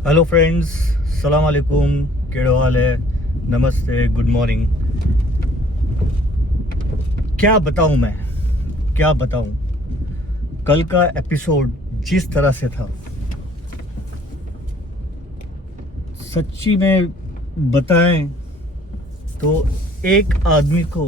Hello friends, सलाम अलैकुम। केड़ो हाल है? नमस्ते, गुड मॉर्निंग। क्या बताऊं मैं, क्या बताऊं। कल का एपिसोड जिस तरह से था, सच्ची में बताएं तो एक आदमी को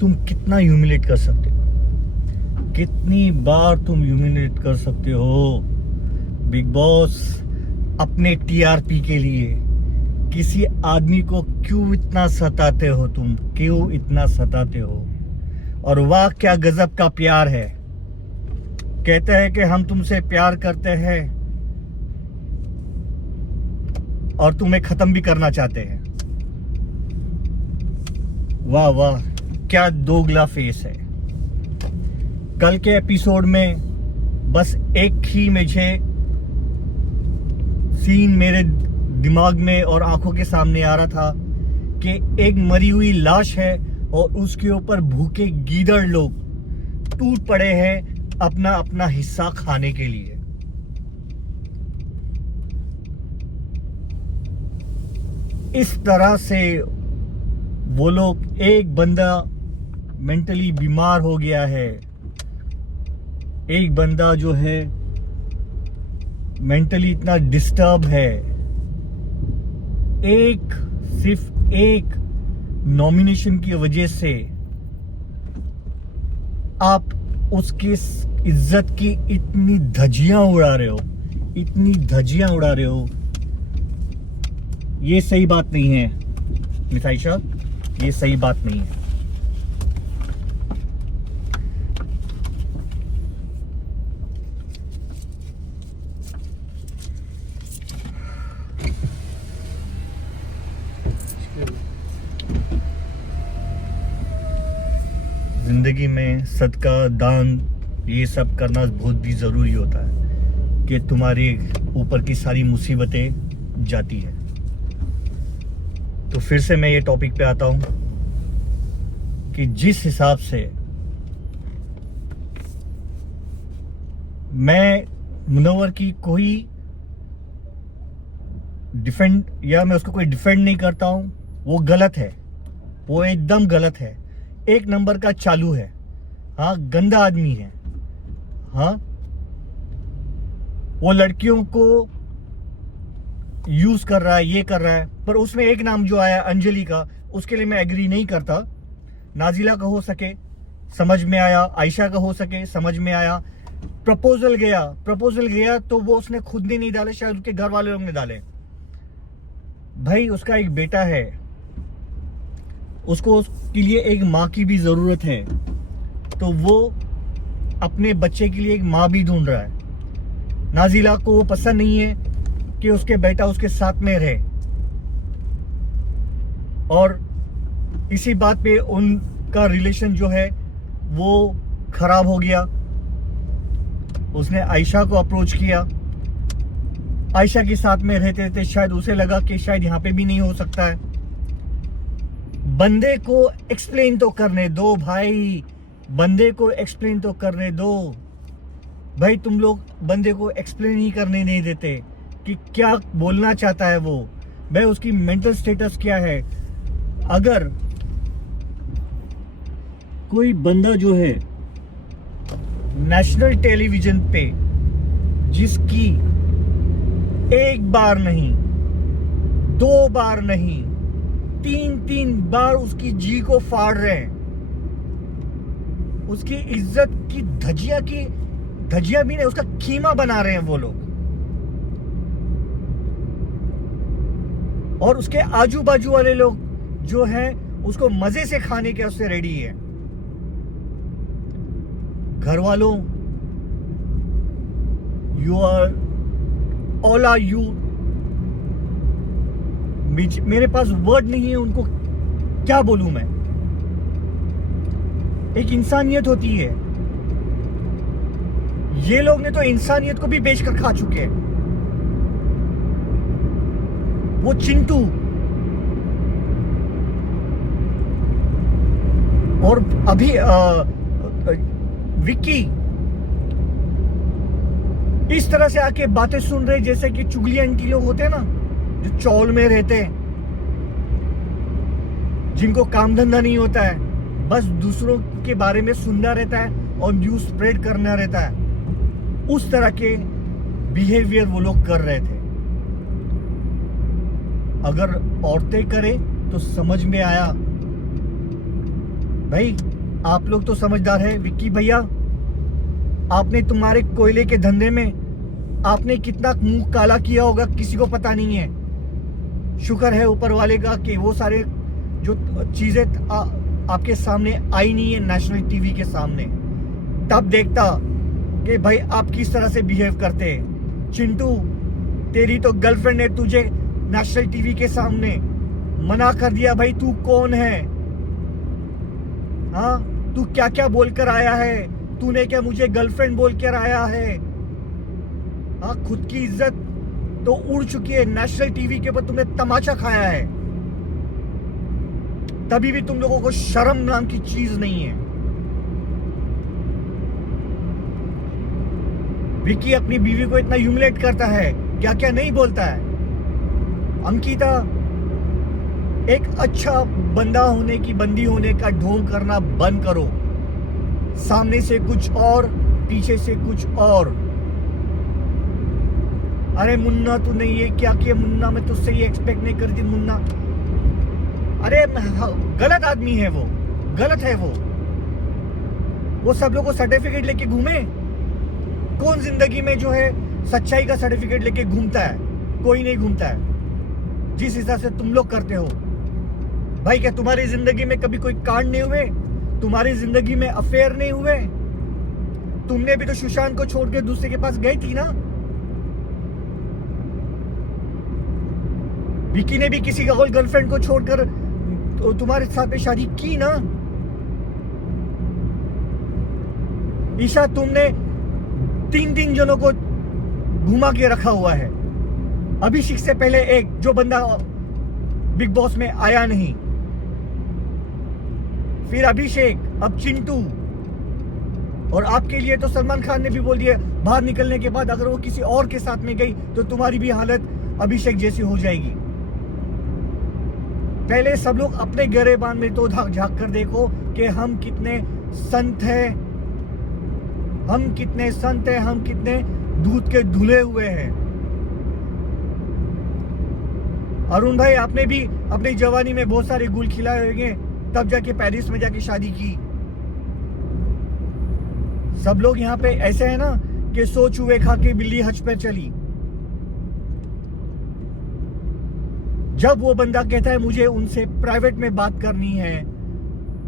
तुम कितना ह्यूमिलेट कर सकते हो, कितनी बार तुम ह्यूमिलेट कर सकते हो। बिग बॉस अपने टीआरपी के लिए किसी आदमी को क्यों इतना सताते हो? तुम क्यों इतना सताते हो? और वाह क्या गजब का प्यार है। कहते हैं कि हम तुमसे प्यार करते हैं और तुम्हें खत्म भी करना चाहते हैं। वाह वाह, क्या दोगला फेस है। कल के एपिसोड में बस एक ही मुझे सीन मेरे दिमाग में और आंखों के सामने आ रहा था कि एक मरी हुई लाश है और उसके ऊपर भूखे गीदड़ लोग टूट पड़े हैं अपना अपना हिस्सा खाने के लिए। इस तरह से वो लोग, एक बंदा मेंटली बीमार हो गया है, एक बंदा जो है मेंटली इतना डिस्टर्ब है। सिर्फ एक नॉमिनेशन की वजह से आप उसकी इज्जत की इतनी धज्जियां उड़ा रहे हो, इतनी धज्जियां उड़ा रहे हो। ये सही बात नहीं है मिसाइशा, ये सही बात नहीं है। जिंदगी में सदका, दान, ये सब करना बहुत भी ज़रूरी होता है कि तुम्हारे ऊपर की सारी मुसीबतें जाती है। तो फिर से मैं ये टॉपिक पे आता हूँ कि जिस हिसाब से मैं मुनव्वर की कोई डिफेंड, या मैं उसको कोई डिफेंड नहीं करता हूँ, वो गलत है, वो एकदम गलत है। एक नंबर का चालू है, हाँ, गंदा आदमी है, हाँ। वो लड़कियों को यूज कर रहा है, ये कर रहा है। पर उसमें एक नाम जो आया अंजलि का, उसके लिए मैं एग्री नहीं करता। नाजिला का हो सके समझ में आया, आयशा का हो सके समझ में आया। प्रपोजल गया तो वो उसने खुद ने नहीं डाले, शायद उसके घर वाले लोग ने डाले। भाई उसका एक बेटा है, उसको उसके लिए एक माँ की भी जरूरत है, तो वो अपने बच्चे के लिए एक माँ भी ढूंढ रहा है। नाजिला को वो पसंद नहीं है कि उसके बेटा उसके साथ में रहे, और इसी बात पे उनका रिलेशन जो है वो खराब हो गया। उसने आयशा को अप्रोच किया, आयशा के साथ में रहते रहते शायद उसे लगा कि शायद यहाँ पे भी नहीं हो सकता है। बंदे को एक्सप्लेन तो करने दो भाई, बंदे को एक्सप्लेन तो करने दो भाई। तुम लोग बंदे को एक्सप्लेन ही करने नहीं देते कि क्या बोलना चाहता है वो, भाई उसकी मेंटल स्टेटस क्या है। अगर कोई बंदा जो है नेशनल टेलीविजन पे, जिसकी एक बार नहीं, दो बार नहीं, तीन बार उसकी जी को फाड़ रहे हैं, उसकी इज्जत की धज्जियां भी नहीं, उसका कीमा बना रहे हैं वो लोग, और उसके आजू बाजू वाले लोग जो हैं उसको मजे से खाने के उससे रेडी है। घर वालों, यू आर यू, मेरे पास वर्ड नहीं है उनको क्या बोलूं मैं। एक इंसानियत होती है, ये लोग ने तो इंसानियत को भी बेचकर खा चुके हैं। वो चिंटू और अभी विक्की, इस तरह से आके बातें सुन रहे जैसे कि चुगली आंटी लोग होते हैं ना, जो चौल में रहते हैं, जिनको काम धंधा नहीं होता है, बस दूसरों के बारे में सुनना रहता है और न्यूज स्प्रेड करना रहता है, उस तरह के बिहेवियर वो लोग कर रहे थे। अगर औरतें करें तो समझ में आया। भाई आप लोग तो समझदार है। विक्की भैया, आपने तुम्हारे कोयले के धंधे में आपने कितना मुंह काला किया होगा किसी को पता नहीं है। शुक्र है ऊपर वाले का कि वो सारे जो चीजें आपके सामने आई नहीं है नेशनल टीवी के सामने, तब देखता कि भाई आप किस तरह से बिहेव करते हैं। चिंटू, तेरी तो गर्लफ्रेंड ने तुझे नेशनल टीवी के सामने मना कर दिया। भाई तू कौन है? हाँ, तू क्या क्या बोलकर आया है? तूने क्या मुझे गर्लफ्रेंड बोलकर आया है? हाँ, खुद की इज्जत तो उड़ चुकी है। नेशनल टीवी के ऊपर तुमने तमाचा खाया है, तभी भी तुम लोगों को शर्म नाम की चीज नहीं है। विक्की अपनी बीवी को इतना ह्यूमिलेट करता है, क्या क्या नहीं बोलता है। अंकिता, एक अच्छा बंदा होने की, बंदी होने का ढोंग करना बंद करो। सामने से कुछ और, पीछे से कुछ और। अरे मुन्ना तू नहीं ये क्या किया? मुन्ना मैं तुझसे ये एक्सपेक्ट नहीं करती। मुन्ना, अरे गलत आदमी है वो, गलत है वो सब लोग को सर्टिफिकेट लेके घूमे। कौन जिंदगी में जो है सच्चाई का सर्टिफिकेट लेके घूमता है? कोई नहीं घूमता है जिस हिसाब से तुम लोग करते हो। भाई क्या तुम्हारी जिंदगी में कभी कोई कांड नहीं हुए? तुम्हारी जिंदगी में अफेयर नहीं हुए? तुमने भी तो सुशांत को छोड़ के दूसरे के पास गई थी ना। विकी ने भी किसी का गर्लफ्रेंड को छोड़कर तो तुम्हारे साथ में शादी की ना। ईशा, तुमने 3 जनों को घुमा के रखा हुआ है। अभिषेक से पहले एक जो बंदा बिग बॉस में आया नहीं, फिर अभिषेक, अब चिंटू, और आपके लिए तो सलमान खान ने भी बोल दिया बाहर निकलने के बाद अगर वो किसी और के साथ में गई तो तुम्हारी भी हालत अभिषेक जैसी हो जाएगी। पहले सब लोग अपने गिरेबान में तो झांक कर देखो कि हम कितने संत हैं, हम कितने संत हैं, हम कितने दूध के धुले हुए हैं। अरुण भाई, आपने भी अपनी जवानी में बहुत सारे गुल खिलाए होंगे, तब जाके पेरिस में जाके शादी की। सब लोग यहाँ पे ऐसे है ना कि सो चूहे खा के बिल्ली हज पे चली। जब वो बंदा कहता है मुझे उनसे प्राइवेट में बात करनी है,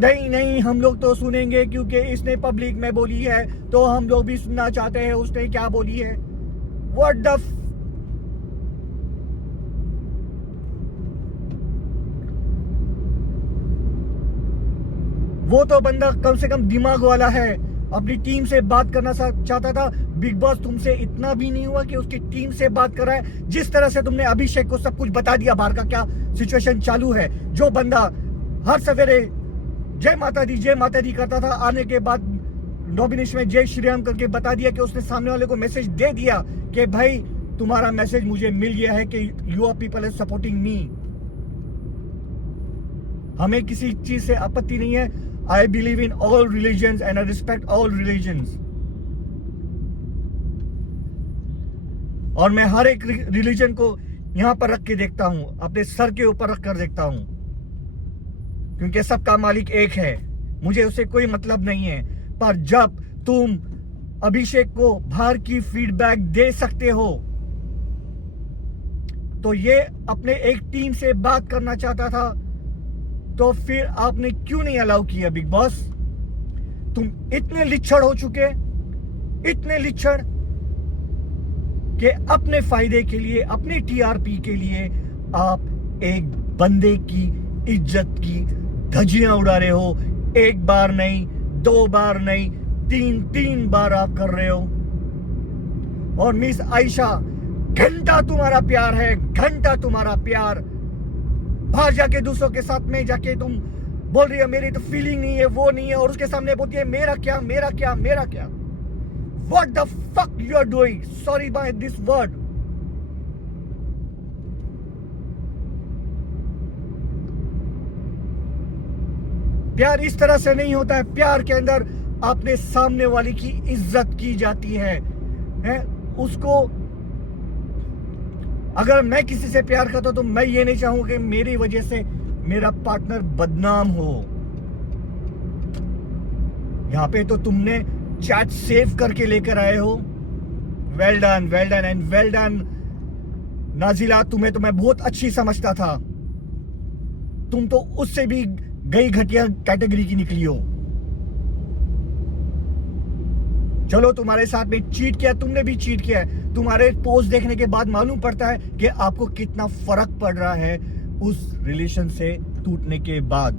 नहीं नहीं हम लोग तो सुनेंगे क्योंकि इसने पब्लिक में बोली है तो हम लोग भी सुनना चाहते हैं उसने क्या बोली है। व्हाट द वो तो बंदा कम से कम दिमाग वाला है, अपनी टीम से बात करना चाहता था। बिग बॉस तुमसे इतना भी नहीं हुआ कि उसकी टीम से बात कराए। जिस तरह से तुमने अभिषेक को सब कुछ बता दिया, बाहर का क्या सिचुएशन चालू है। जो बंदा हर सवेरे जय माता दी करता था, आने के बाद नॉमिनेशन में जय श्री राम करके बता दिया कि उसने सामने वाले को मैसेज दे दिया कि भाई तुम्हारा मैसेज मुझे मिल गया है कि you are people are supporting me. हमें किसी चीज से आपत्ति नहीं है। I believe in all religions and I respect all religions. और मैं हर एक रिलीजन को यहां पर रख के देखता हूं, अपने सर के ऊपर रख कर देखता हूं, क्योंकि सबका मालिक एक है, मुझे उससे कोई मतलब नहीं है। पर जब तुम अभिषेक को बाहर की फीडबैक दे सकते हो तो ये अपने एक टीम से बात करना चाहता था, तो फिर आपने क्यों नहीं अलाउ किया? बिग बॉस, तुम इतने लिच्छड़ हो चुके, इतने लिच्छड़ कि अपने फायदे के लिए, अपने टीआरपी के लिए आप एक बंदे की इज्जत की धज्जियां उड़ा रहे हो। एक बार नहीं, 2 बार नहीं, 3 बार आप कर रहे हो। और मिस आयशा, घंटा तुम्हारा प्यार है, घंटा तुम्हारा प्यार। बाहर जाके दूसरों के साथ में जाके तुम बोल रही है मेरी तो फीलिंग नहीं है, वो नहीं है, और उसके सामने बोलती है मेरा क्या मेरा क्या मेरा क्या। What the fuck you are doing? Sorry by this word. प्यार इस तरह से नहीं होता है। प्यार के अंदर अपने सामने वाले की इज्जत की जाती है उसको। अगर मैं किसी से प्यार करता हूं तो मैं ये नहीं चाहूंगा कि मेरी वजह से मेरा पार्टनर बदनाम हो। यहां पे तो तुमने चैट सेव करके लेकर आए हो। Well done and well done Nazila, तुम्हें तो मैं बहुत अच्छी समझता था। तुम तो उससे भी गई घटिया कैटेगरी की निकली हो। चलो तुम्हारे साथ में चीट किया, तुमने भी चीट किया है। तुम्हारे पोस्ट देखने के बाद मालूम पड़ता है कि आपको कितना फर्क पड़ रहा है उस रिलेशन से टूटने के बाद।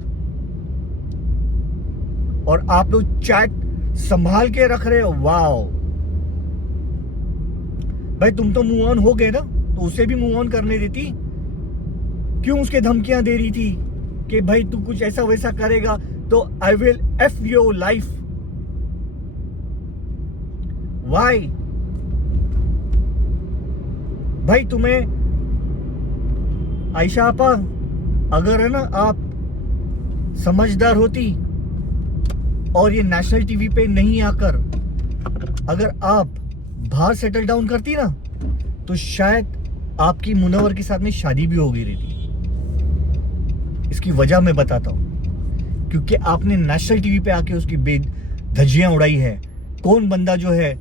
और आप लोग चैट संभाल के रख रहे हो। वाओ भाई, तुम तो मूव ऑन हो गए ना, तो उसे भी मूव ऑन करने देती। क्यों उसके धमकियां दे रही थी कि भाई तू कुछ ऐसा वैसा करेगा तो I will F your life. Why भाई, तुम्हें आयशा आपा, अगर है ना आप समझदार होती और ये नेशनल टीवी पे नहीं आकर अगर आप बाहर सेटल डाउन करती ना, तो शायद आपकी मुनव्वर के साथ में शादी भी हो गई रहती। इसकी वजह मैं बताता हूं, क्योंकि आपने नेशनल टीवी पे आके उसकी धज्जियां उड़ाई है। कौन बंदा जो है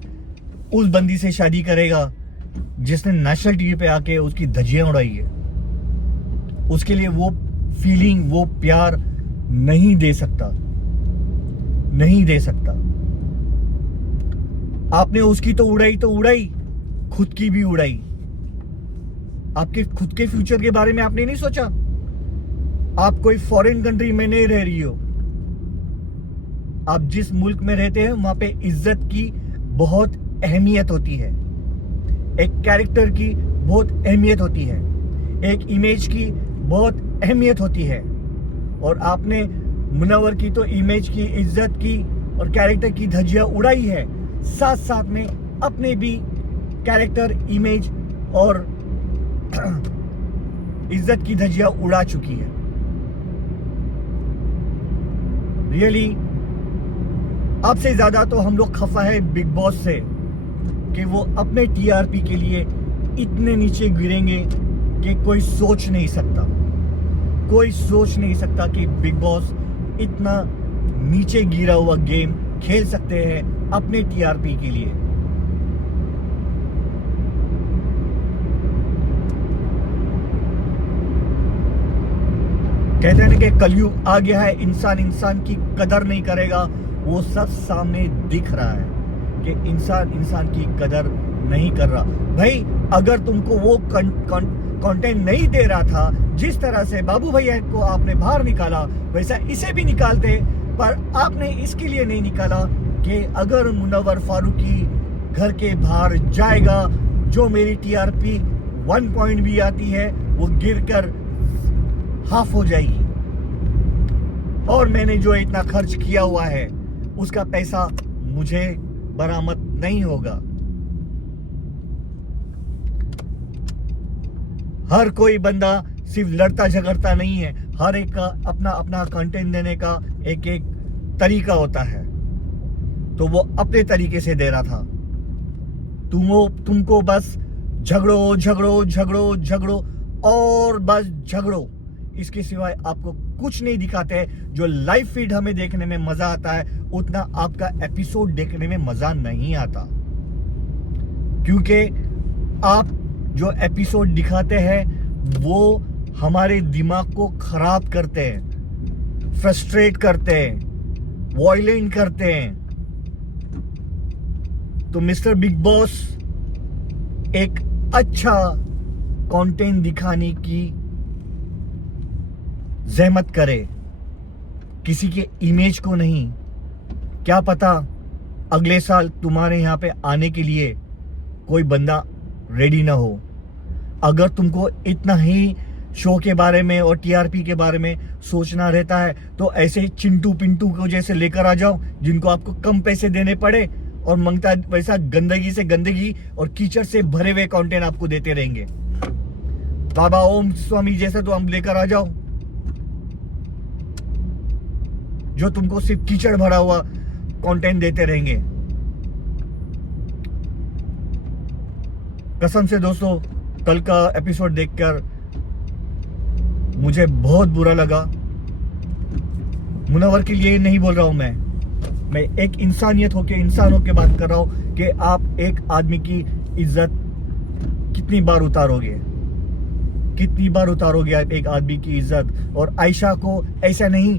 उस बंदी से शादी करेगा जिसने नेशनल टीवी पे आके उसकी धज्जियां उड़ाई है? उसके लिए वो फीलिंग, वो प्यार नहीं दे सकता, नहीं दे सकता। आपने उसकी तो उड़ाई, खुद की भी उड़ाई। आपके खुद के फ्यूचर के बारे में आपने नहीं सोचा। आप कोई फॉरेन कंट्री में नहीं रह रही हो। आप जिस मुल्क में रहते हैं वहां पे इज्जत की बहुत अहमियत होती है, एक कैरेक्टर की बहुत अहमियत होती है, एक इमेज की बहुत अहमियत होती है। और आपने मुनव्वर की तो इमेज की, इज्जत की और कैरेक्टर की धज्जियां उड़ाई है, साथ साथ में अपने भी कैरेक्टर, इमेज और इज्जत की धज्जियां उड़ा चुकी है। रियली आपसे ज्यादा तो हम लोग खफा है बिग बॉस से कि वो अपने टीआरपी के लिए इतने नीचे गिरेंगे कि कोई सोच नहीं सकता। कोई सोच नहीं सकता कि बिग बॉस इतना नीचे गिरा हुआ गेम खेल सकते हैं अपने टीआरपी के लिए। कहते हैं कि कलयुग आ गया है, इंसान की कदर नहीं करेगा। वो सब सामने दिख रहा है कि इंसान की कदर नहीं कर रहा। भाई अगर तुमको वो कंटेंट नहीं दे रहा था, जिस तरह से बाबू भैया को आपने बाहर निकाला, वैसा इसे भी निकालते। पर आपने इसके लिए नहीं निकाला कि अगर मुनव्वर फारूकी घर के बाहर जाएगा, जो मेरी टीआरपी 1 पॉइंट भी आती है वो गिरकर हाफ हो जाएगी। और मैंने जो इतना खर्च किया हुआ है उसका पैसा मुझे बरामद नहीं होगा। हर कोई बंदा सिर्फ लड़ता झगड़ता नहीं है, हर एक का अपना अपना कंटेंट देने का एक एक तरीका होता है। तो वो अपने तरीके से दे रहा था। तुमको बस झगड़ो झगड़ो झगड़ो झगड़ो और बस झगड़ो, इसके सिवाय आपको कुछ नहीं दिखाते। जो लाइव फीड हमें देखने में मजा आता है, उतना आपका एपिसोड देखने में मजा नहीं आता, क्योंकि आप जो एपिसोड दिखाते हैं वो हमारे दिमाग को खराब करते हैं, फ्रस्ट्रेट करते हैं, वॉयलेंट करते हैं। तो मिस्टर बिग बॉस एक अच्छा कंटेंट दिखाने की जहमत करे, किसी के इमेज को नहीं। क्या पता अगले साल तुम्हारे यहां पे आने के लिए कोई बंदा रेडी ना हो। अगर तुमको इतना ही शो के बारे में और टीआरपी के बारे में सोचना रहता है तो ऐसे चिंटू पिंटू को जैसे लेकर आ जाओ, जिनको आपको कम पैसे देने पड़े और मंगता वैसा गंदगी से गंदगी और कीचड़ से भरे हुए कंटेंट आपको देते रहेंगे। बाबा ओम स्वामी जैसा तो हम लेकर आ जाओ, जो तुमको सिर्फ कीचड़ भरा हुआ कंटेंट देते रहेंगे। कसम से दोस्तों, कल का एपिसोड देखकर मुझे बहुत बुरा लगा। मुनव्वर के लिए नहीं बोल रहा हूं मैं एक इंसानियत होके इंसानों के बात कर रहा हूं कि आप एक आदमी की इज्जत कितनी बार उतारोगे, आप एक आदमी की इज्जत। और आयशा को ऐसा नहीं,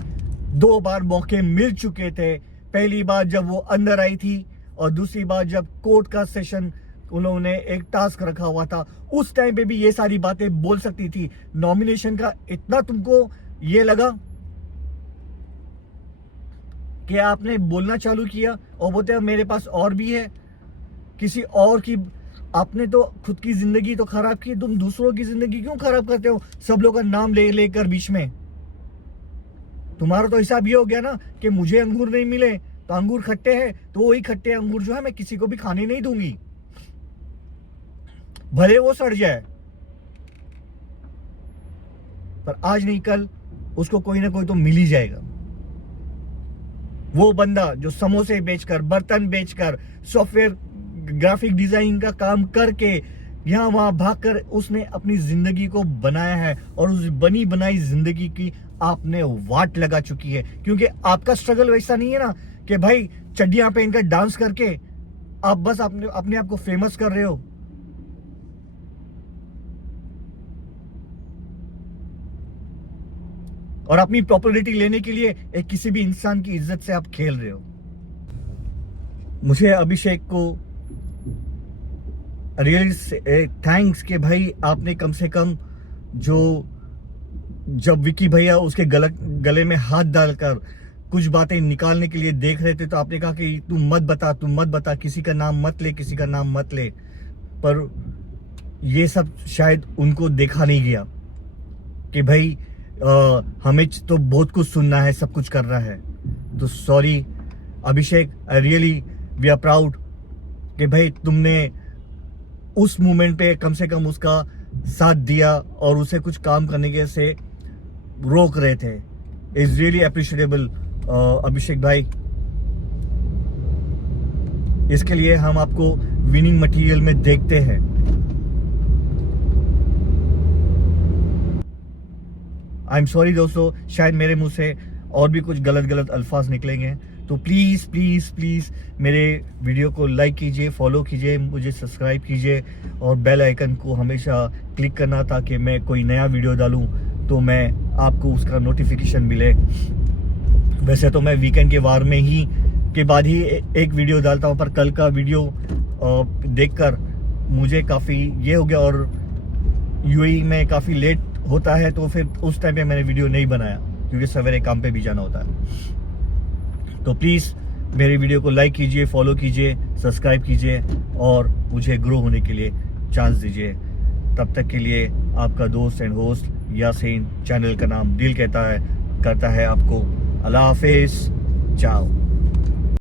2 बार मौके मिल चुके थे। पहली बार जब वो अंदर आई थी और दूसरी बार जब कोर्ट का सेशन उन्होंने एक टास्क रखा हुआ था, उस टाइम पे भी ये सारी बातें बोल सकती थी। नॉमिनेशन का इतना तुमको ये लगा कि आपने बोलना चालू किया और बोलते मेरे पास और भी है, किसी और की। आपने तो खुद की जिंदगी तो खराब की, तुम दूसरों की जिंदगी क्यों खराब करते हो सब लोगों का नाम ले लेकर बीच में? तुम्हारा तो हिसाब ये हो गया ना कि मुझे अंगूर नहीं मिले तो अंगूर खट्टे हैं, तो वही खट्टे अंगूर जो है मैं किसी को भी खाने नहीं दूंगी, भले वो सड़ जाए। पर आज नहीं कल उसको कोई ना कोई तो मिल ही जाएगा। वो बंदा जो समोसे बेचकर, बर्तन बेचकर, सॉफ्टवेयर ग्राफिक डिजाइनिंग का काम करके यहां वहां भागकर उसने अपनी जिंदगी को बनाया है, और उस बनी बनाई जिंदगी की आपने वाट लगा चुकी है। क्योंकि आपका स्ट्रगल वैसा नहीं है ना कि भाई चड्डियां पहनकर डांस करके आप बस अपने आप को फेमस कर रहे हो। और अपनी पॉपुलैरिटी लेने के लिए एक किसी भी इंसान की इज्जत से आप खेल रहे हो। मुझे अभिषेक को रियली थैंक्स कि भाई आपने कम से कम जब विकी भैया उसके गले में हाथ डालकर कुछ बातें निकालने के लिए देख रहे थे, तो आपने कहा कि तुम मत बता, किसी का नाम मत ले। पर ये सब शायद उनको देखा नहीं गया कि भाई हमें तो बहुत कुछ सुनना है, सब कुछ करना है। तो sorry Abhishek, I really we are proud कि भाई तुमने उस मोमेंट पे कम से कम उसका साथ दिया और उसे कुछ काम करने के से रोक रहे थे। इज रियली अप्रिशिएटेबल अभिषेक भाई। इसके लिए हम आपको विनिंग मटेरियल में देखते हैं। आई एम सॉरी दोस्तों, शायद मेरे मुंह से और भी कुछ गलत अल्फाज निकलेंगे, तो प्लीज़ मेरे वीडियो को लाइक कीजिए, फॉलो कीजिए, मुझे सब्सक्राइब कीजिए और बेल आइकन को हमेशा क्लिक करना, ताकि मैं कोई नया वीडियो डालूं तो मैं आपको उसका नोटिफिकेशन मिले। वैसे तो मैं वीकेंड के वार में ही के बाद ही एक वीडियो डालता हूं, पर कल का वीडियो देखकर मुझे काफ़ी ये हो गया, और यूएई में काफ़ी लेट होता है, तो फिर उस टाइम पे मैंने वीडियो नहीं बनाया क्योंकि सवेरे काम पे भी जाना होता है। तो प्लीज़ मेरे वीडियो को लाइक कीजिए, फॉलो कीजिए, सब्सक्राइब कीजिए और मुझे ग्रो होने के लिए चांस दीजिए। तब तक के लिए आपका दोस्त एंड होस्ट यासीन, चैनल का नाम दिल करता है आपको। अल्लाह हाफिज़, चाओ।